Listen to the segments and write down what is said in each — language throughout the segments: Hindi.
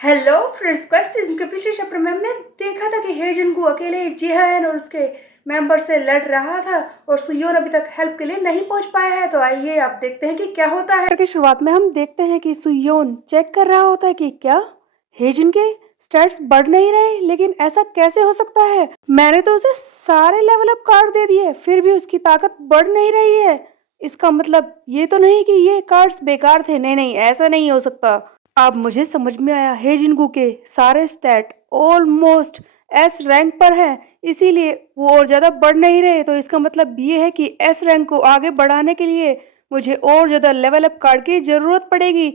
हेलो फ्रेंड्स, क्वेस्ट के पिछले चैप्टर में हमने देखा था कि हेजन को अकेले जिहान और उसके मेंबर से लड़ रहा था और सुयोन अभी तक हेल्प के लिए नहीं पहुंच पाया है। तो आइए आप देखते हैं कि क्या होता है। की शुरुआत में हम देखते हैं कि सुयोन चेक कर रहा होता है कि क्या हेजन के स्टैट्स बढ़ नहीं रहे, लेकिन ऐसा कैसे हो सकता है। मैंने तो उसे सारे लेवल अप कार्ड दे दिए, फिर भी उसकी ताकत बढ़ नहीं रही है। इसका मतलब ये तो नहीं कि ये कार्ड्स बेकार थे। नहीं नहीं, ऐसा नहीं हो सकता। अब मुझे समझ में आया, हे जिनको के सारे स्टैट ऑलमोस्ट एस रैंक पर हैं, इसीलिए वो और ज़्यादा बढ़ नहीं रहे। तो इसका मतलब ये है कि एस रैंक को आगे बढ़ाने के लिए मुझे और ज़्यादा लेवल अप कार्ड की ज़रूरत पड़ेगी।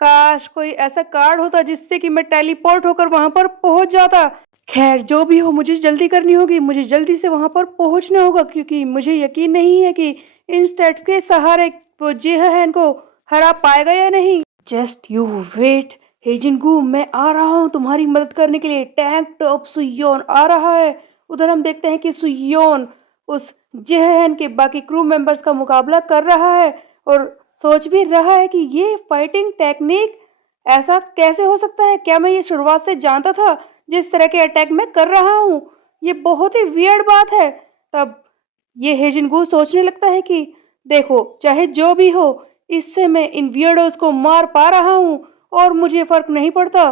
काश कोई ऐसा कार्ड होता जिससे कि मैं टेलीपोर्ट होकर वहां पर पहुंच जाता। खैर जो भी हो, मुझे जल्दी करनी होगी, मुझे जल्दी से वहां पर पहुंचना होगा, क्योंकि मुझे यकीन नहीं है कि इन स्टैट्स के सहारे वो जेहन को हरा पाएगा या नहीं। जस्ट यू वेट हेजिनगू, मैं आ रहा हूँ तुम्हारी मदद करने के लिए। टैंक टॉप सुयोन आ रहा है। उधर हम देखते हैं कि सुयोन उस जेहन के बाकी क्रू मेंबर्स का मुकाबला कर रहा है और सोच भी रहा है कि ये फाइटिंग टेक्निक ऐसा कैसे हो सकता है। क्या मैं ये शुरुआत से जानता था जिस तरह के अटैक मैं कर रहा हूँ। ये बहुत ही वियर्ड बात है। तब ये हेजिनगू सोचने लगता है कि देखो, चाहे जो भी हो, इससे मैं इन वियर्डोज को मार पा रहा हूँ और मुझे फर्क नहीं पड़ता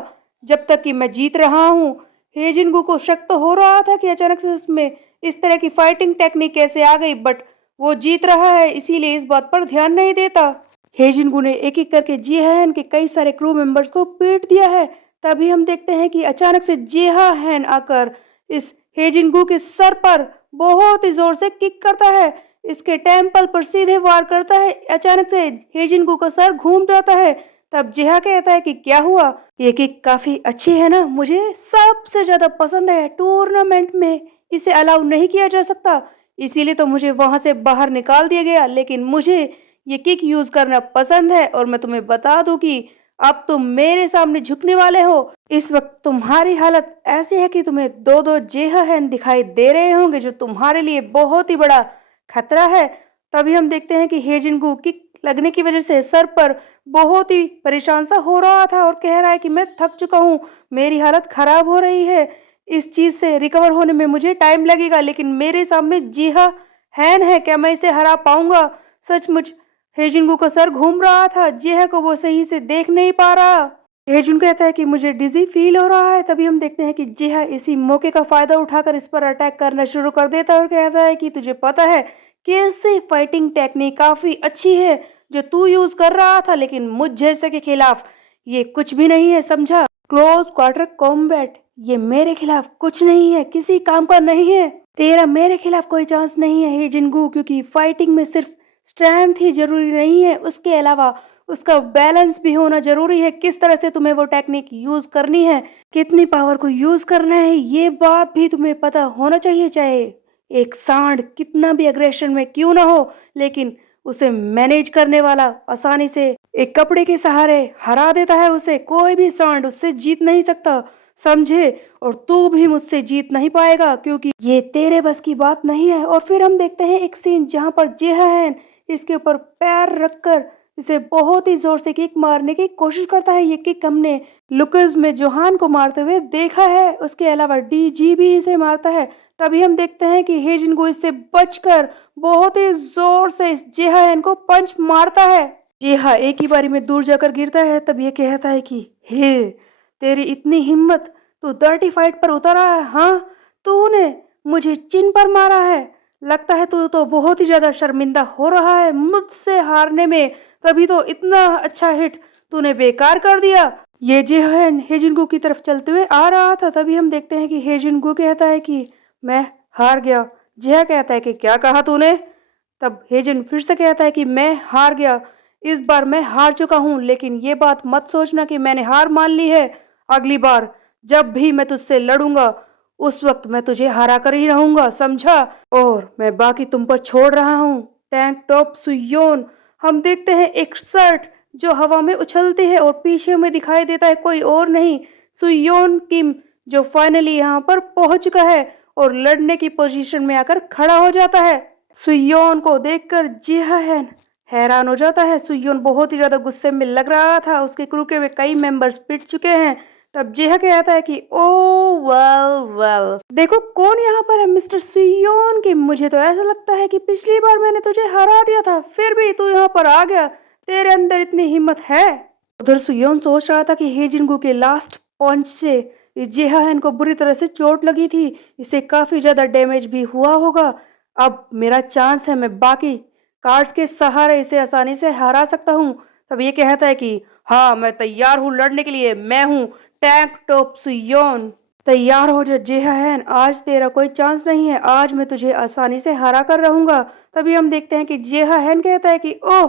जब तक कि मैं जीत रहा हूँ। हेजिनगू को शक तो हो रहा था कि अचानक से उसमें इस तरह की फाइटिंग टेक्निक कैसे आ गई, बट वो जीत रहा है, इसीलिए इस बात पर ध्यान नहीं देता। हेजिनगू ने एक एक करके जेहान के कई सारे क्रू मेंबर्स को पीट दिया है। तभी हम देखते हैं कि अचानक से जेहान आकर इस हेजिनगू के सर पर बहुत ही जोर से किक करता है। इसके टेम्पल पर सीधे वार करता है। अचानक से हेजिनगू का सर घूम जाता है। तब जिहा कहता है कि क्या हुआ। ये किक काफी अच्छी है ना, मुझे सबसे ज्यादा पसंद है। टूर्नामेंट में इसे अलाउ नहीं किया जा सकता, इसीलिए तो मुझे वहां से बाहर निकाल दिया गया, लेकिन मुझे ये किक यूज करना पसंद है। और मैं तुम्हें बता दूं कि अब तुम मेरे सामने झुकने वाले हो। इस वक्त तुम्हारी हालत ऐसी है कि तुम्हें दो दो जेहन दिखाई दे रहे होंगे, जो तुम्हारे लिए बहुत ही बड़ा खतरा है। तभी हम देखते हैं कि हेजिनगू किक लगने की वजह से सर पर बहुत ही परेशान सा हो रहा था और कह रहा है कि मैं थक चुका हूँ, मेरी हालत खराब हो रही है, इस चीज से रिकवर होने में मुझे टाइम लगेगा। लेकिन मेरे सामने जिहा हैन है, क्या मैं इसे हरा पाऊंगा। सचमुच हेजिंगू का सर घूम रहा था, जिहा को वो सही से देख नहीं पा रहा। हेजुन कहता है कि मुझे डिजी फील हो रहा है। तभी हम देखते हैं कि जिहा इसी मौके का फायदा उठाकर इस पर अटैक करना शुरू कर देता है और कहता है कि तुझे पता है कि ऐसी फाइटिंग टेक्निक काफी अच्छी है जो तू यूज कर रहा था, लेकिन मुझ जैसे के खिलाफ ये कुछ भी नहीं है, समझा। क्लोज क्वार्टर कॉम्बैट ये मेरे खिलाफ कुछ नहीं है, किसी काम का नहीं है। तेरा मेरे खिलाफ कोई चांस नहीं है हेजिनगू, क्योंकि फाइटिंग में सिर्फ स्ट्रेंथ ही जरूरी नहीं है, उसके अलावा उसका बैलेंस भी होना जरूरी है। किस तरह से तुम्हें वो टेक्निक यूज करनी है, कितनी पावर को यूज करना है, ये बात भी तुम्हें पता होना चाहिए। चाहे एक सांड कितना भी अग्रेशन में क्यों ना हो, लेकिन उसे मैनेज करने वाला आसानी से एक कपड़े के सहारे हरा देता है उसे। कोई भी सांड उससे जीत नहीं सकता, समझे। और तू भी मुझसे जीत नहीं पाएगा, क्योंकि ये तेरे बस की बात नहीं है। और फिर हम देखते हैं एक सीन जहां पर जेहान इसके ऊपर पैर रखकर इसे बहुत ही जोर से किक मारने की कोशिश करता है। ये किक हमने लुकर्स में जोहान को मारते हुए देखा है, उसके अलावा डीजी भी इसे मारता है। तभी हम देखते हैं कि हेजिनगू इससे बचकर बहुत ही जोर से इस जेहान को पंच मारता है। जेहा एक ही बारी में दूर जाकर गिरता है। तब ये कहता है कि हे, तेरी इतनी हिम्मत, तू डर्टी फाइट पर उतरा है। हाँ, तूने मुझे चिन पर मारा है। लगता है तू तो बहुत ही ज्यादा शर्मिंदा हो रहा है मुझसे हारने में, तभी तो इतना अच्छा हिट तूने बेकार कर दिया। ये जेहन हेजिनगू की तरफ चलते हुए आ रहा था। तभी हम देखते हैं कि हेजिनगू कहता है कि मैं हार गया। जेहा कहता है कि क्या कहा तूने। तब हेजन फिर से कहता है कि मैं हार गया, इस बार मैं हार चुका हूँ, लेकिन ये बात मत सोचना कि मैंने हार मान ली है। अगली बार जब भी मैं तुझसे लड़ूंगा, उस वक्त मैं तुझे हरा कर ही रहूंगा, समझा। और मैं बाकी तुम पर छोड़ रहा हूँ। टैंक टॉप सुयोन, हम देखते हैं एक शर्ट जो हवा में उछलती है और पीछे में दिखाई देता है कोई और नहीं, सुयोन किम, जो फाइनली यहाँ पर पहुंच चुका है और लड़ने की पोजीशन में आकर खड़ा हो जाता है। सुयोन को देखकर जिहान हैरान हो जाता है। सुयोन बहुत ही ज्यादा गुस्से में लग रहा था, उसके क्रू के वे कई मेंबर्स पिट चुके हैं। तब जेहा कहता है कि ओ वेल वेल, देखो कौन यहाँ पर है, मिस्टर सुयोन की। मुझे तो ऐसा लगता है कि पिछली बार मैंने तुझे हरा दिया था, फिर भी तू यहाँ पर आ गया, तेरे अंदर इतनी हिम्मत है। उधर सुयोन सोच रहा था कि हेजिंगू के लास्ट पंच से इस जेहान को बुरी तरह से चोट लगी थी, इसे काफी ज्यादा डैमेज भी हुआ होगा। अब मेरा चांस है, मैं बाकी कार्ड्स के सहारे इसे आसानी से हरा सकता हूँ। तब ये कहता है कि हाँ, मैं तैयार हूँ लड़ने के लिए, मैं हूँ टैंक टॉप सुयोन। तैयार हो जा जेहान, आज तेरा कोई चांस नहीं है, आज मैं तुझे आसानी से हरा कर रहूंगा। तभी हम देखते हैं कि जेहान कहता है कि ओह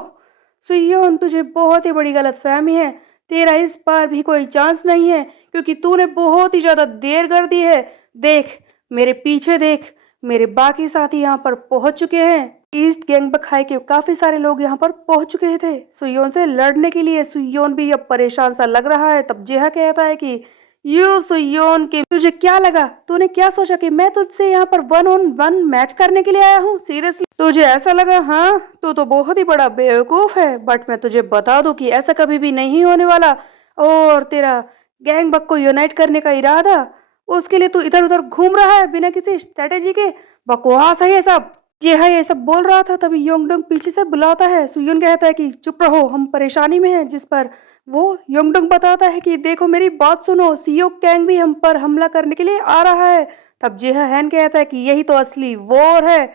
सुयोन, तुझे बहुत ही बड़ी गलतफहमी है, तेरा इस बार भी कोई चांस नहीं है, क्योंकि तूने बहुत ही ज्यादा देर कर दी है। देख, मेरे पीछे देख, मेरे बाकी साथी यहाँ पर पहुंच चुके हैं। ईस्ट गैंगबक हाई के काफी सारे लोग यहाँ पर पहुंच चुके थे सुयोन से लड़ने के लिए। सुयोन भी अब परेशान सा लग रहा है। तब जेहा कहता है कि यू सुयोन, के तुझे क्या लगा, तूने क्या सोचा कि मैं तुझसे यहाँ पर 1-on-1 मैच करने के लिए आया हूँ? सीरियसली तुझे ऐसा लगा? हाँ, तू तो बहुत ही बड़ा बेवकूफ है। बट मैं तुझे बता दूं कि ऐसा कभी भी नहीं होने वाला। और तेरा गैंगबक को यूनाइट करने का इरादा, उसके लिए तू इधर उधर घूम रहा है बिना किसी स्ट्रेटेजी के। बकवास है ये सब। जी हाँ, ये सब बोल रहा था तभी योंगडोंग पीछे से बुलाता है। सुयुन कहता है कि चुप रहो, हम परेशानी में हैं। जिस पर वो योंगडोंग बताता है कि देखो मेरी बात सुनो, सियो कैंग भी हम पर हमला करने के लिए आ रहा है। तब जेहा हैन कहता है कि यही तो असली वॉर है।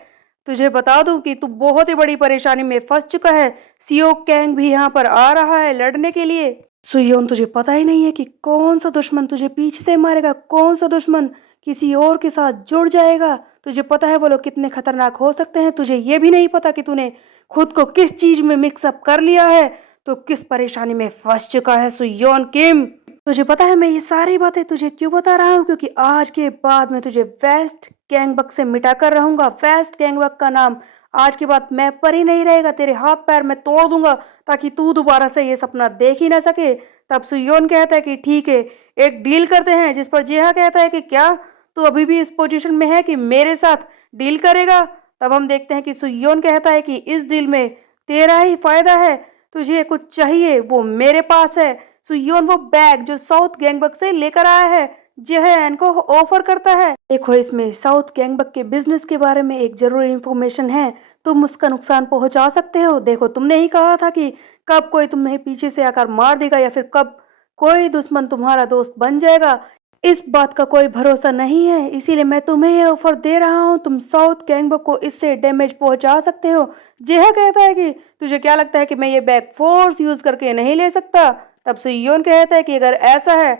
तुझे बता दूं कि तू बहुत ही बड़ी परेशानी में फंस चुका है। सियो कैंग भी यहाँ पर आ रहा है लड़ने के लिए। सुयोन, तुझे पता ही नहीं है कि कौन सा दुश्मन तुझे पीछे से मारेगा, कौन सा दुश्मन किसी और के साथ जुड़ जाएगा। तुझे पता है वो लोग कितने खतरनाक हो सकते हैं। तुझे ये भी नहीं पता कि तूने खुद को किस चीज में मिक्सअप कर लिया है, तो किस परेशानी में फंस चुका है सुयोन किम। तुझे पता है मैं ये सारी बातें तुझे क्यों बता रहा हूँ? क्योंकि आज के बाद मैं तुझे वेस्ट गैंगबक से मिटा कर रहूंगा। वेस्ट गैंगबक का नाम आज के बाद मैप पर ही नहीं रहेगा, तेरे हाथ पैर मैं तोड़ दूंगा ताकि तू दोबारा से ये सपना देख ही ना सके। तब सुयोन कहता है कि ठीक है, एक डील करते हैं। जिस पर जेहा कहता है कि क्या तू अभी भी इस पोजीशन में है कि मेरे साथ डील करेगा? तब हम देखते हैं कि सुयोन कहता है कि इस डील में तेरा ही फायदा है, तुझे कुछ चाहिए वो मेरे पास है। सुयोन वो बैग जो साउथ गैंगबक से लेकर आया है जेहन को ऑफर करता है। देखो, इसमें साउथ गैंगबक के बिजनेस के बारे में एक जरूरी इंफॉर्मेशन है, तुम उसका नुकसान पहुंचा सकते हो। देखो, तुमने ही कहा था कि कब कोई तुम्हें पीछे से आकर मार देगा या फिर कब कोई दुश्मन तुम्हारा दोस्त बन जाएगा। इस बात का कोई भरोसा नहीं है, इसीलिए मैं तुम्हें ये ऑफर दे रहा हूँ, तुम साउथ गैंगबक को इससे डैमेज पहुंचा सकते हो। जेहा कहता है कि तुझे क्या लगता है कि मैं ये बैग फोर्स यूज करके नहीं ले सकता? तब सुयोन कहता है कि अगर ऐसा है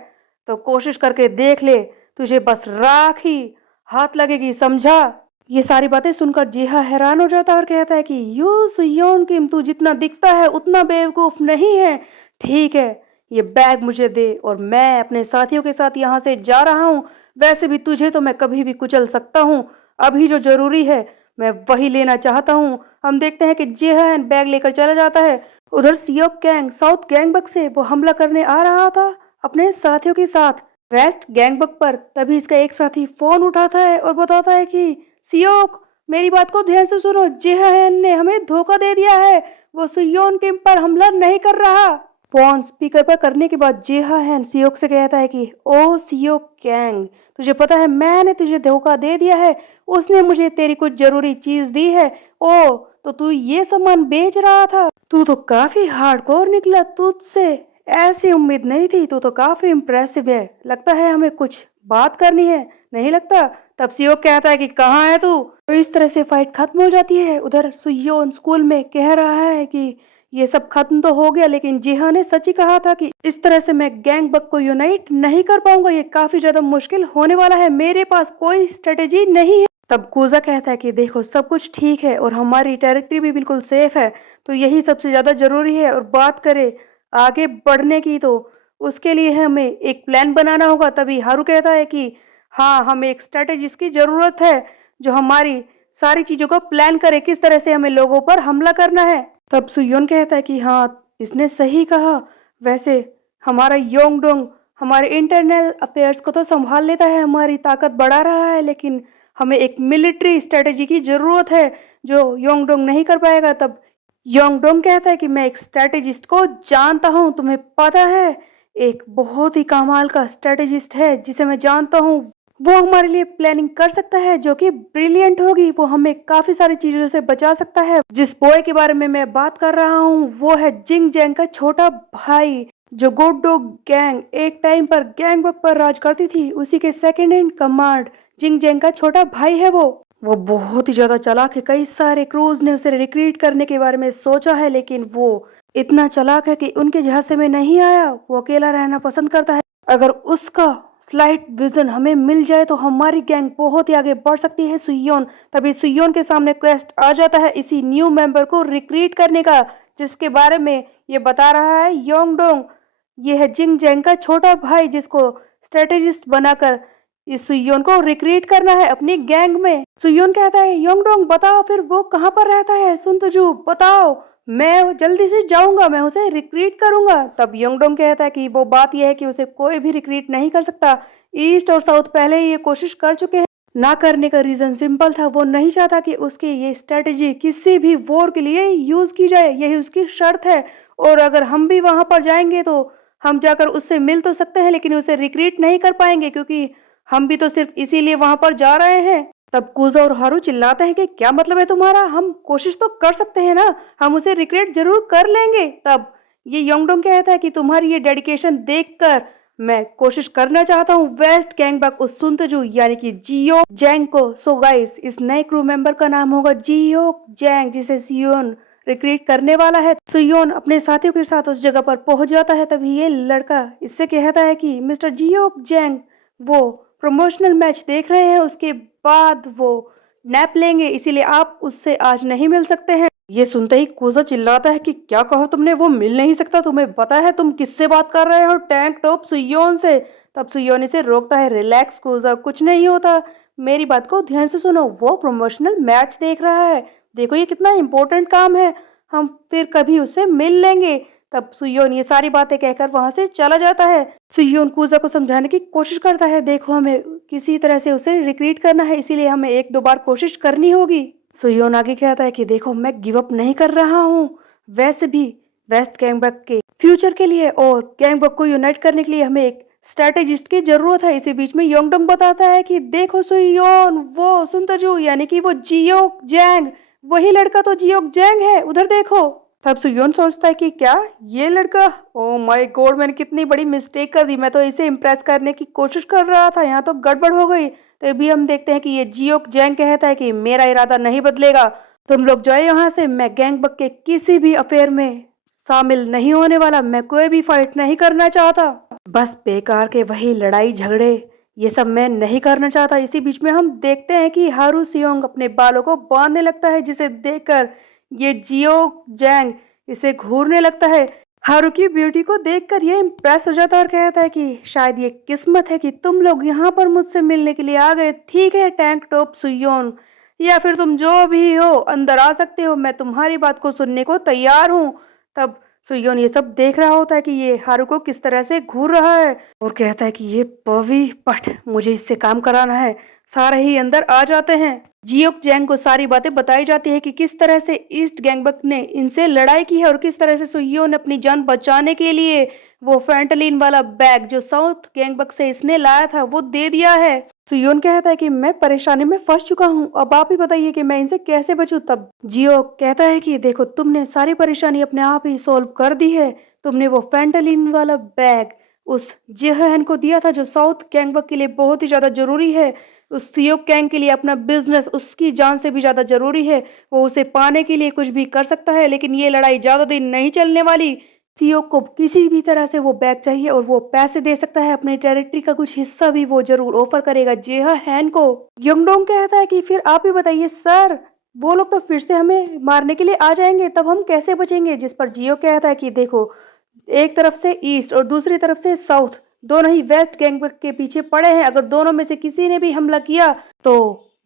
तो कोशिश करके देख ले, तुझे बस राख ही हाथ लगेगी, समझा? ये सारी बातें सुनकर जेहा हैरान हो जाता है और कहता है कि यू सुयोन किम, तू जितना दिखता है उतना बेवकूफ नहीं है। ठीक है, ये बैग मुझे दे और मैं अपने साथियों के साथ यहाँ से जा रहा हूँ। वैसे भी तुझे तो मैं कभी भी कुचल सकता हूँ, अभी जो जरूरी है मैं वही लेना चाहता हूँ। हम देखते हैं कि जेहा बैग लेकर चला जाता है। उधर सियोक कैंग साउथ गैंगबक से वो हमला करने आ रहा था अपने साथियों के साथ वेस्ट गैंगबक पर। तभी इसका एक साथी फोन उठाता है और बताता है कि सियोक, मेरी बात को ध्यान से सुनो, जेहान ने हमें धोखा दे दिया है, वो सुयोन किम पर हमला नहीं कर रहा। फोन स्पीकर पर करने के बाद जेहान सियोक से कहता है कि ओ सियोक कैंग, तुझे पता है मैंने तुझे धोखा दे दिया है, उसने मुझे तेरी कुछ जरूरी चीज दी है। ओ, तो तू ये सामान बेच रहा था? तू तो काफी हार्डकोर निकला, तुझसे ऐसी उम्मीद नहीं थी। तू तो काफी इम्प्रेसिव है, लगता है हमें कुछ बात करनी है, नहीं लगता? तब सियोक कहता है कि कहाँ है तू? तो इस तरह से फाइट खत्म हो जाती है। उधर सुयोन स्कूल में कह रहा है कि ये सब खत्म तो हो गया, लेकिन जिहा ने सच ही कहा था कि इस तरह से मैं गैंगबक को यूनाइट नहीं कर पाऊंगा, ये काफी ज्यादा मुश्किल होने वाला है, मेरे पास कोई स्ट्रेटेजी नहीं है। तब कुजा कहता है कि देखो, सब कुछ ठीक है और हमारी टेरिटरी भी बिल्कुल सेफ है, तो यही सबसे ज्यादा जरूरी है। और बात करें आगे बढ़ने की, तो उसके लिए हमें एक प्लान बनाना होगा। तभी हारू कहता है कि हाँ, हमें एक स्ट्रेटेजिस्ट की जरूरत है जो हमारी सारी चीजों का प्लान करे, किस तरह से हमें लोगों पर हमला करना है। तब सुयोन कहता है कि हाँ, इसने सही कहा, वैसे हमारा योंगडोंग हमारे इंटरनल अफेयर्स को तो संभाल लेता है, हमारी ताकत बढ़ा रहा है, लेकिन हमें एक मिलिट्री स्ट्रेटेजी की जरूरत है जो योंगडोंग नहीं कर पाएगा। तब योंगडोंग कहता है कि मैं एक स्ट्रेटेजिस्ट को जानता हूँ, तुम्हें पता है एक बहुत ही कमाल का स्ट्रेटेजिस्ट है जिसे मैं जानता हूँ। वो हमारे लिए प्लानिंग कर सकता है जो कि ब्रिलियंट होगी। वो हमें काफी सारी चीजों से बचा सकता है। जिस बॉय के बारे में मैं बात कर रहा हूँ वो है जिंग जैंग का छोटा भाई, जो गुड डॉग गैंग एक टाइम पर गैंगवॉर पर राज करती थी, उसी के सेकंड इन कमांड जिंग जैंग का छोटा भाई है वो बहुत ही ज्यादा चालाक है। कई सारे क्रूज ने उसे रिक्रूट करने के बारे में सोचा है, लेकिन वो इतना चालाक है कि उनके झांसे में नहीं आया। वो अकेला रहना पसंद करता है। अगर उसका स्लाइट विजन हमें मिल जाए तो हमारी गैंग बहुत ही आगे बढ़ सकती है सुयोन। तभी सुयोन के सामने क्वेस्ट आ जाता है इसी न्यू मेंबर को रिक्रूट करने का, जिसके बारे में ये बता रहा है योंगडोंग। ये है जिंग जैंग का छोटा भाई जिसको स्ट्रेटेजिस्ट बनाकर इस सुयोन को रिक्रूट करना है अपनी गैंग में। सुयोन कहता है योंगडोंग बताओ फिर वो कहाँ पर रहता है, सुन तुझू बताओ, मैं जल्दी से जाऊंगा, मैं उसे रिक्रूट करूंगा। तब योंगडोंग कहता है कि वो बात यह है कि उसे कोई भी रिक्रूट नहीं कर सकता। ईस्ट और साउथ पहले ही ये कोशिश कर चुके हैं। ना करने का रीजन सिंपल था, वो नहीं चाहता कि उसकी ये स्ट्रेटेजी किसी भी वॉर के लिए यूज की जाए, यही उसकी शर्त है। और अगर हम भी वहां पर जाएंगे तो हम जाकर उससे मिल तो सकते हैं लेकिन उसे रिक्रूट नहीं कर पाएंगे, क्योंकि हम भी तो सिर्फ इसीलिए वहां पर जा रहे हैं। तब कुजा और हारू चिल्लाते हैं कि क्या मतलब है तुम्हारा, हम कोशिश तो कर सकते हैं ना, हम उसे रिक्रूट जरूर कर लेंगे। तब ये योंगडोंग कहता है कि तुम्हारी ये डेडिकेशन देखकर मैं कोशिश करना चाहता हूँ वेस्ट गैंगबक उस सुनतजू यानी कि जियो जैंग को। सो गाइस, इस नए क्रू मेंबर का नाम होगा जियो जैंग, जिसे सुयोन रिक्रूट करने वाला है। सुयोन अपने साथियों के साथ उस जगह पर पहुंच जाता है। तभी ये लड़का इससे कहता है कि मिस्टर जियो जैंग वो प्रमोशनल मैच देख रहे हैं, उसके बाद वो नैप लेंगे, इसीलिए आप उससे आज नहीं मिल सकते हैं। ये सुनते ही कोजा चिल्लाता है कि क्या कहा तुमने, वो मिल नहीं सकता, तुम्हें पता है तुम किससे बात कर रहे हो, टैंक टॉप सुयोन से। तब सुयोन इसे रोकता है, रिलैक्स कोजा, कुछ नहीं होता, मेरी बात को ध्यान से सुनो, वो प्रमोशनल मैच देख रहा है, देखो ये कितना इंपॉर्टेंट काम है, हम फिर कभी उससे मिल लेंगे। तब सुयोन ये सारी बातें कहकर वहां से चला जाता है। सुयोन कुजा को समझाने की कोशिश करता है, देखो हमें किसी तरह से उसे रिक्रूट करना है, इसीलिए हमें एक दो बार कोशिश करनी होगी। सुयोन आगे कहता है कि देखो मैं गिव अप नहीं कर रहा हूँ, वैसे भी वेस्ट गैंगबक के फ्यूचर के लिए और गैंगबक को यूनाइट करने के लिए हमें एक स्ट्रेटेजिस्ट की जरूरत है। इसी बीच में योंगडोंग बताता है कि देखो सुयोन, वो सुनतजू यानी कि वो जियोक जैंग, वही लड़का तो जियोक जैंग है, उधर देखो। तब सुयोन सोचता है कि क्या ये लड़का, ओ माय गॉड, मैंने कितनी बड़ी मिस्टेक कर दी, मैं तो इसे इम्प्रेस करने की कोशिश कर रहा था, यहाँ तो गड़बड़ हो गई। तभी हम देखते हैं कि ये जियोक जैंग कहता है कि मेरा इरादा नहीं बदलेगा, तुम लोग जाओ यहाँ से, मैं गैंगबक के किसी भी अफेयर में शामिल नहीं होने वाला, मैं कोई भी फाइट नहीं करना चाहता, बस बेकार के वही लड़ाई झगड़े ये सब मैं नहीं करना चाहता। इसी बीच में हम देखते हैं कि हारू सियोंग अपने बालों को बांधने लगता है, जिसे देखकर ये जियो जैंग इसे घूरने लगता है। हारू की ब्यूटी को देखकर ये इम्प्रेस हो जाता है और कहता है कि शायद ये किस्मत है कि तुम लोग यहाँ पर मुझसे मिलने के लिए आ गए, ठीक है टैंक टॉप सुयोन, या फिर तुम जो भी हो अंदर आ सकते हो, मैं तुम्हारी बात को सुनने को तैयार हूँ। तब सुयोन ये सब देख रहा होता है कि ये हारू को किस तरह से घूर रहा है और कहता है कि ये पवी पट, मुझे इससे काम कराना है। सारे ही अंदर आ जाते हैं। जियोक जैंग को सारी बातें बताई जाती है कि किस तरह से ईस्ट गैंगबक ने इनसे लड़ाई की है और किस तरह से सुयोन ने अपनी जान बचाने के लिए वो फैंटलिन वाला बैग जो साउथ गैंगबक से इसने लाया था वो दे दिया है। सुयोन कहता है कि मैं परेशानी में फंस चुका हूँ, अब आप ही बताइए कि मैं इनसे कैसे बचूं। तब जियो कहता है कि देखो तुमने सारी परेशानी अपने आप ही सॉल्व कर दी है, तुमने वो फैंटलिन वाला बैग उस जिहन को दिया था जो साउथ गैंगबक के लिए बहुत ही ज्यादा जरूरी है, उस सियोक गैंग के लिए अपना बिजनेस उसकी जान से भी ज्यादा जरूरी है, वो उसे पाने के लिए कुछ भी कर सकता है, लेकिन ये लड़ाई ज्यादा दिन नहीं चलने वाली। सियोक को किसी भी तरह से वो बैग चाहिए और वो पैसे दे सकता है, अपने टेरिटरी का कुछ हिस्सा भी वो जरूर ऑफर करेगा जेहा हैन को। योंगडोंग कहता है कि फिर आप ही बताइए सर, वो लोग तो फिर से हमें मारने के लिए आ जाएंगे, तब हम कैसे बचेंगे। जिस पर जियो कहता है कि देखो एक तरफ से ईस्ट और दूसरी तरफ से साउथ, दोनों ही वेस्ट गैंगबक के पीछे पड़े हैं, अगर दोनों में से किसी ने भी हमला किया तो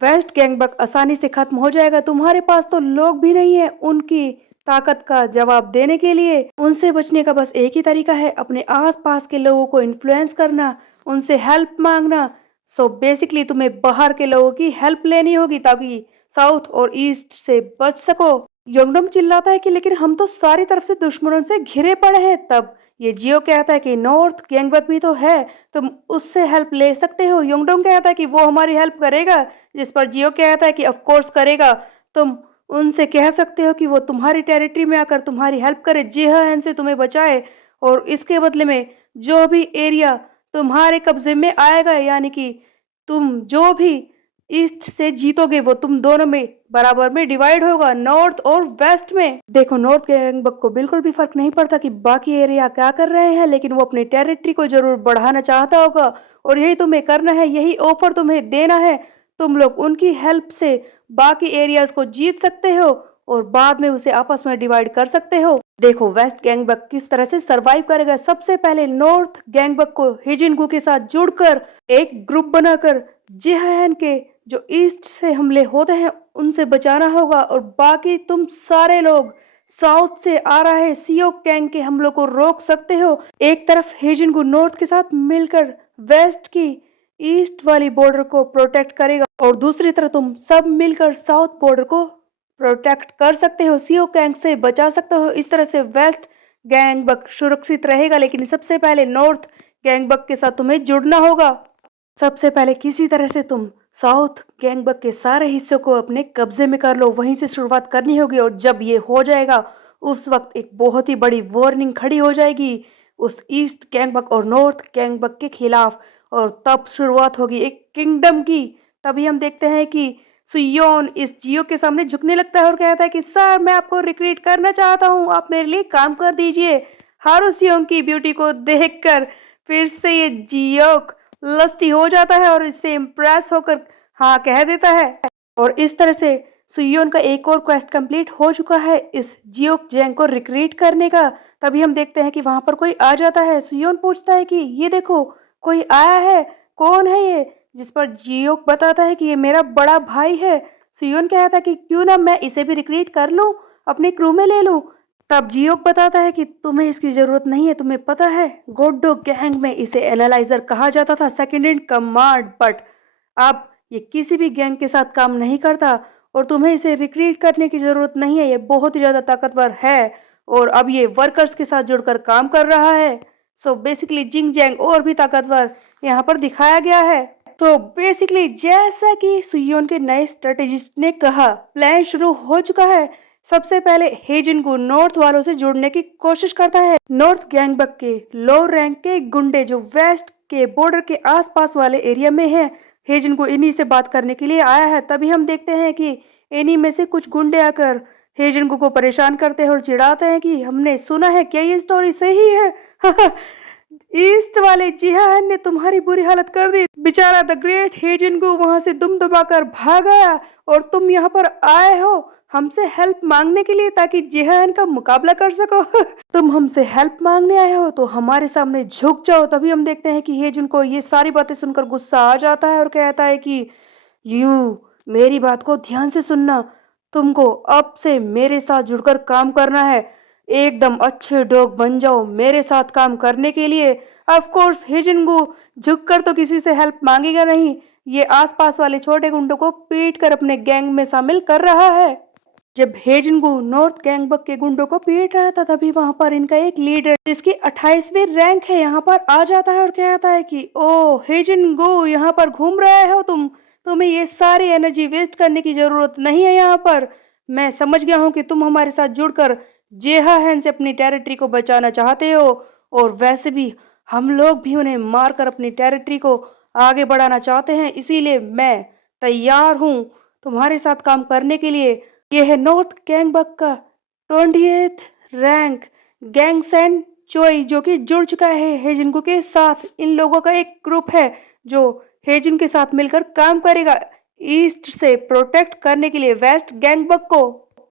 वेस्ट गैंगबक आसानी से खत्म हो जाएगा। तुम्हारे पास तो लोग भी नहीं है उनकी ताकत का जवाब देने के लिए, उनसे बचने का बस एक ही तरीका है, अपने आसपास के लोगों को इन्फ्लुएंस करना, उनसे हेल्प मांगना। सो बेसिकली तुम्हें बाहर के लोगों की हेल्प लेनी होगी ताकि साउथ और ईस्ट से बच सको। योंगडोंग चिल्लाता है कि लेकिन हम तो सारी तरफ से दुश्मनों से घिरे पड़े हैं। तब ये जियो कहता है कि नॉर्थ गैंगबक भी तो है, तुम उससे हेल्प ले सकते हो। योंगडोंग कहता है कि वो हमारी हेल्प करेगा, जिस पर जियो कहता है कि ऑफ कोर्स करेगा। तुम उनसे कह सकते हो कि वो तुम्हारी टेरिटरी में आकर तुम्हारी हेल्प करे, जिहान से तुम्हें बचाए, और इसके बदले में जो भी एरिया तुम्हारे कब्जे में आएगा, यानी कि तुम जो भी ईस्ट से जीतोगे वो तुम दोनों में बराबर में डिवाइड होगा, नॉर्थ और वेस्ट में। देखो, नॉर्थ गैंगबक को बिल्कुल भी फर्क नहीं पड़ता कि बाकी एरिया क्या कर रहे हैं, लेकिन वो अपनी टेरिटरी को जरूर बढ़ाना चाहता होगा, और यही तुम्हें करना है, यही ऑफर तुम्हें देना है। तुम लोग उनकी हेल्प से बाकी एरियाज को जीत सकते हो और बाद में उसे आपस में डिवाइड कर सकते हो। देखो, वेस्ट गैंगबक किस तरह से सरवाइव करेगा। सबसे पहले नॉर्थ गैंगबक को हेजिनगू के साथ जुड़कर एक ग्रुप बनाकर जिहान के जो ईस्ट से हमले होते हैं उनसे बचाना होगा, और बाकी तुम सारे लोग साउथ से आ रहे सियो कैंग के हमलों को रोक सकते हो। एक तरफ हेजिनगू नॉर्थ के साथ मिलकर वेस्ट की ईस्ट वाली बॉर्डर को प्रोटेक्ट करेगा, और दूसरी तरफ तुम सब मिलकर साउथ बॉर्डर को प्रोटेक्ट कर सकते हो, सियो कैंग से बचा सकते हो। इस तरह से वेस्ट गैंगबक सुरक्षित रहेगा, लेकिन सबसे पहले नॉर्थ गैंगबक के साथ तुम्हें जुड़ना होगा। सबसे पहले किसी तरह से तुम साउथ गैंगबक के सारे हिस्सों को अपने कब्जे में कर लो, वहीं से शुरुआत करनी होगी, और जब ये हो जाएगा उस वक्त एक बहुत ही बड़ी वार्निंग खड़ी हो जाएगी उस ईस्ट गैंगबक और नॉर्थ गैंगबक के खिलाफ, और तब शुरुआत होगी एक किंगडम की। तभी हम देखते हैं कि सुयोन इस जियो के सामने झुकने लगता है और कहता है कि सर, मैं आपको रिक्रूट करना चाहता हूँ, आप मेरे लिए काम कर दीजिए। हारू सियोन की ब्यूटी को देखकर फिर से ये जियो लस्टी हो जाता है और इससे इम्प्रेस होकर हाँ कह देता है, और इस तरह से सुयोन का एक और क्वेस्ट कंप्लीट हो चुका है इस जियो जैंग को रिक्रूट करने का। तभी हम देखते हैं कि वहां पर कोई आ जाता है। सुयोन पूछता है कि ये देखो, कोई आया है, कौन है ये? जिस पर जियो बताता है कि ये मेरा बड़ा भाई है। सुयोन कहता है कि क्यों ना मैं इसे भी रिक्रूट कर लूं, अपने क्रू में ले लूं। तब जियोक बताता है कि तुम्हें इसकी जरूरत नहीं है, तुम्हें पता है गोड्डो गैंग में इसे एनालाइजर कहा जाता था, सेकंड इन कमांड, बट अब ये किसी भी गैंग के साथ काम नहीं करता और तुम्हें इसे रिक्रूट करने की जरूरत नहीं है। ये बहुत ही ज्यादा ताकतवर है और अब ये वर्कर्स के साथ जुड़कर काम कर रहा है। सो बेसिकली जिंग जैंग और भी ताकतवर यहाँ पर दिखाया गया है। तो बेसिकली जैसा कि सुयोन के नए स्ट्रेटेजिस्ट ने कहा, प्लान शुरू हो चुका है। सबसे पहले हेजिन को नॉर्थ वालों से जोड़ने की कोशिश करता है। नॉर्थ गैंगबक के लो रैंक के गुंडे जो वेस्ट के बॉर्डर के आसपास वाले एरिया में हैं, हेजिन को इन्हीं से बात करने के लिए आया है। तभी हम देखते हैं कि इन्हीं में से कुछ गुंडे आकर हेजिन को परेशान करते हैं और चिढ़ाते हैं कि हमने सुना है, क्या ये स्टोरी सही है? ईस्ट वाले जिहान ने तुम्हारी बुरी हालत कर दी। बेचारा द ग्रेट हेजिन को वहां से दुम दबाकर भाग आया और तुम यहाँ पर आए हो हमसे हेल्प मांगने के लिए ताकि जिहान का मुकाबला कर सको। तुम हमसे हेल्प मांगने आए हो तो हमारे सामने झुक जाओ। तभी हम देखते हैं कि हेजुन को ये सारी बातें सुनकर गुस्सा आ जाता है और कहता है कि यू मेरी बात को ध्यान से सुनना, तुमको अब से मेरे साथ जुड़कर काम करना है, एकदम अच्छे डॉग बन जाओ मेरे साथ काम करने के लिए। ऑफ कोर्स हिजिनगू झुककर तो किसी से हेल्प मांगेगा नहीं, ये आसपास वाले छोटे गुंडों को पीट कर अपने गैंग में शामिल कर रहा है। जब हेजिनगू नॉर्थ गैंगबक के गुंडों को पीट रहा था तभी वहां पर इनका एक लीडर जिसकी 28वीं रैंक है यहाँ पर आ जाता है और कहता है कि ओ हेजिनगू, यहाँ पर घूम रहे हो तुम्हें ये सारी एनर्जी वेस्ट करने की जरूरत नहीं है। यहाँ पर मैं समझ गया हूँ कि तुम हमारे साथ जुड़कर जेहाहैन से अपनी टेरिटरी को बचाना चाहते हो, और वैसे भी हम लोग भी उन्हें मारकर अपनी टेरिटरी को आगे बढ़ाना चाहते हैं, इसीलिए मैं तैयार हूँ तुम्हारे साथ काम करने के लिए। यह है नॉर्थ गैंगबक का 20th रैंक गैंगसेन चोई जो कि जुड़ चुका है हेजिनगू के साथ। इन लोगों का एक ग्रुप है जो हेजिन के साथ मिलकर काम करेगा ईस्ट से प्रोटेक्ट करने के लिए वेस्ट गैंगबक को।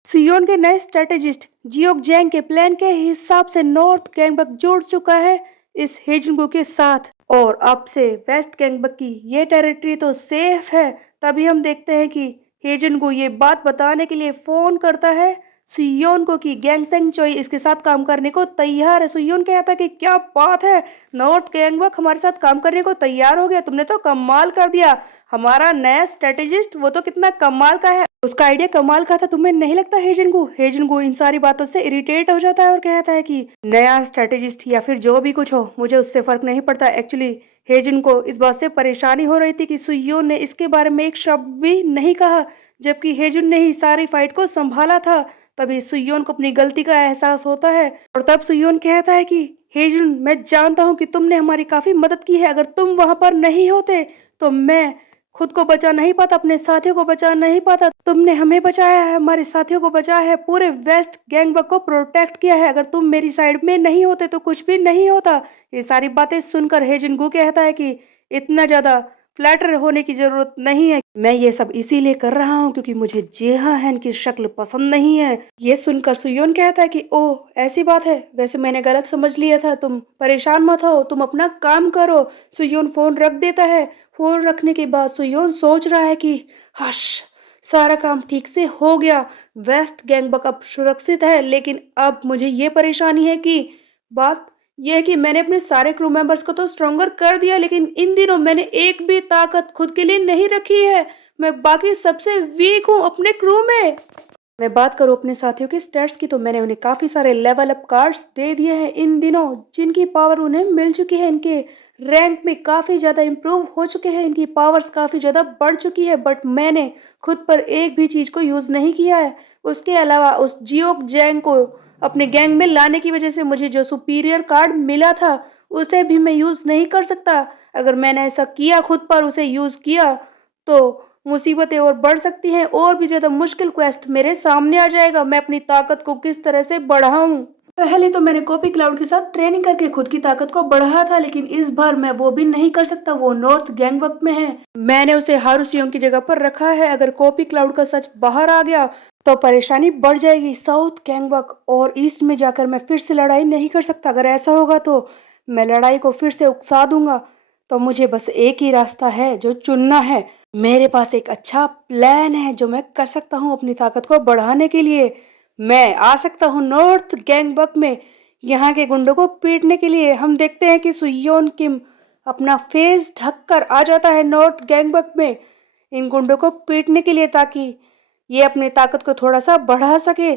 सुयोन के नए स्ट्रेटेजिस्ट जियोक जैंग के प्लान के हिसाब से नॉर्थ गैंगबक जुड़ चुका है इस हेजिनगू के साथ, और अब से वेस्ट गैंगबक की ये टेरिटरी तो सेफ है। तभी हम देखते हैं कि हेजिनगू ये बात बताने के लिए फोन करता है सुयोन को कि गैंग सेंग चोई इसके साथ काम करने को तैयार है। सुयोन कहता कि क्या बात है, नॉर्थ गैंगबक हमारे साथ काम करने को तैयार हो गया, तुमने तो कमाल कर दिया। हमारा नया स्ट्रेटेजिस्ट वो तो कितना कमाल का है, उसका आइडिया कमाल का था, तुम्हें नहीं लगता? हेजन को इन सारी बातों से इरिटेट हो जाता है और कहता है कि नया स्ट्रेटेजिस्ट या फिर जो भी कुछ हो, मुझे उससे फर्क नहीं पड़ता। एक्चुअली हेजन को इस बात से परेशानी हो रही थी कि सुयोन ने इसके बारे में एक शब्द भी नहीं कहा, जबकि हेजुन ने ही सारी फाइट को संभाला था। तभी सुयोन को अपनी गलती का एहसास होता है और तब सुयोन कहता है कि हेजुन, मैं जानता हूँ कि तुमने हमारी काफी मदद की है, अगर तुम वहां पर नहीं होते तो मैं खुद को बचा नहीं पाता, अपने साथियों को बचा नहीं पाता। तुमने हमें बचाया है, हमारे साथियों को बचाया है, पूरे वेस्ट गैंगबक को प्रोटेक्ट किया है, अगर तुम मेरी साइड में नहीं होते तो कुछ भी नहीं होता। ये सारी बातें सुनकर हेजिनगू कहता है कि इतना ज्यादा फ्लैटर होने की जरूरत नहीं है, मैं ये सब इसीलिए कर रहा हूँ क्योंकि मुझे जेहा हैन की शक्ल पसंद नहीं है। ये सुनकर सुयोन कहता है कि ओह ऐसी बात है, वैसे मैंने गलत समझ लिया था, तुम परेशान मत हो, तुम अपना काम करो। सुयोन फोन रख देता है। फोन रखने के बाद सुयोन सोच रहा है कि हश, सारा काम ठीक से हो गया, वेस्ट गैंगबक अब सुरक्षित है। लेकिन अब मुझे ये परेशानी है कि बात यह है कि मैंने अपने सारे क्रू मेंबर्स को तो स्ट्रोंगर कर दिया, लेकिन इन दिनों मैंने एक भी ताकत खुद के लिए नहीं रखी है। मैं बाकी सबसे वीक हूँ अपने क्रू में। मैं बात करूँ अपने साथियों के स्टैट्स की तो मैंने उन्हें काफ़ी सारे लेवल अप कार्ड्स दे दिए हैं इन दिनों, जिनकी पावर उन्हें मिल चुकी है। इनके रैंक में काफ़ी ज़्यादा इम्प्रूव हो चुके हैं, इनकी पावर्स काफ़ी ज़्यादा बढ़ चुकी है, बट मैंने खुद पर एक भी चीज़ को यूज़ नहीं किया है। उसके अलावा उस जियोक जैंग को अपने गैंग में लाने की वजह से मुझे जो सुपीरियर कार्ड मिला था उसे भी मैं यूज़ नहीं कर सकता। अगर मैंने ऐसा किया, खुद पर उसे यूज़ किया, तो मुसीबतें और बढ़ सकती हैं, और भी ज़्यादा मुश्किल क्वेस्ट मेरे सामने आ जाएगा। मैं अपनी ताकत को किस तरह से बढ़ाऊं? पहले तो मैंने कॉपी क्लाउड के साथ ट्रेनिंग करके खुद की ताकत को बढ़ाया था, लेकिन इस बार मैं वो भी नहीं कर सकता, वो नॉर्थ गैंगबक में है। मैंने उसे हारूसियों की जगह पर रखा है। अगर कॉपी क्लाउड का सच बाहर आ गया तो परेशानी बढ़ जाएगी। साउथ गैंगबक और ईस्ट में जाकर मैं फिर से लड़ाई नहीं कर सकता। अगर ऐसा होगा तो मैं लड़ाई को फिर से उकसा दूंगा। तो मुझे बस एक ही रास्ता है जो चुनना है। मेरे पास एक अच्छा प्लान है जो मैं कर सकता हूँ अपनी ताकत को बढ़ाने के लिए। मैं आ सकता हूँ नॉर्थ गैंगबक में यहाँ के गुंडों को पीटने के लिए। हम देखते हैं कि सुयोन किम अपना फेस ढककर आ जाता है नॉर्थ गैंगबक में इन गुंडों को पीटने के लिए, ताकि ये अपनी ताकत को थोड़ा सा बढ़ा सके।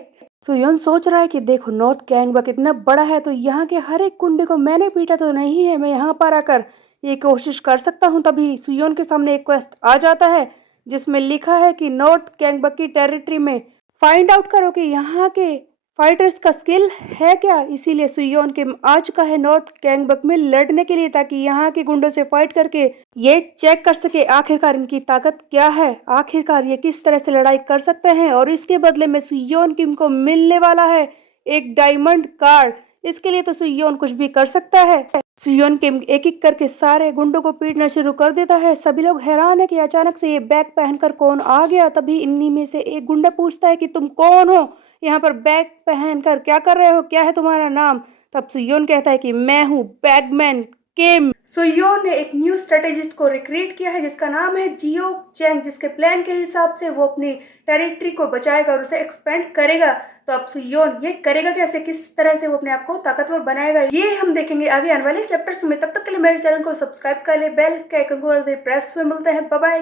सुयोन सोच रहा है कि देखो, नॉर्थ गैंगबक इतना बड़ा है तो यहाँ के हर एक गुंडे को मैंने पीटा तो नहीं है, मैं यहाँ पर आकर ये कोशिश कर सकता हूँ। तभी सुयोन के सामने एक क्वेस्ट आ जाता है जिसमें लिखा है कि नॉर्थ गैंगबक की टेरिटरी में फाइंड आउट करो कि यहाँ के फाइटर्स का स्किल है क्या। इसीलिए सुयोन के आ चुका है नॉर्थ गैंगबक में लड़ने के लिए, ताकि यहाँ के गुंडों से फाइट करके ये चेक कर सके आखिरकार इनकी ताकत क्या है, आखिरकार ये किस तरह से लड़ाई कर सकते हैं। और इसके बदले में सुयोन किम को मिलने वाला है एक डायमंड कार्ड। इसके लिए तो सुयोन कुछ भी कर सकता है। सुयोन किम एक एक करके सारे गुंडों को पीटना शुरू कर देता है। सभी लोग हैरान है कि अचानक से ये बैग पहनकर कौन आ गया। तभी इन्हीं में से एक गुंडा पूछता है कि तुम कौन हो, यहाँ पर बैग पहनकर क्या कर रहे हो, क्या है तुम्हारा नाम? तब सुयोन कहता है कि मैं हूँ बैगमैन किम। सुयोन ने एक न्यू स्ट्रेटेजिस्ट को रिक्रूट किया है जिसका नाम है जियो चैंग, जिसके प्लान के हिसाब से वो अपनी टेरिटरी को बचाएगा और उसे एक्सपेंड करेगा। तो अब सुयोन ये करेगा कैसे, किस तरह से वो अपने आप को ताकतवर बनाएगा, ये हम देखेंगे आगे आने वाले चैप्टर्स में। तब तक के लिए मेरे चैनल को सब्सक्राइब कर ले, बेल के आइकन को प्रेस में। मिलते हैं, बाय बाय।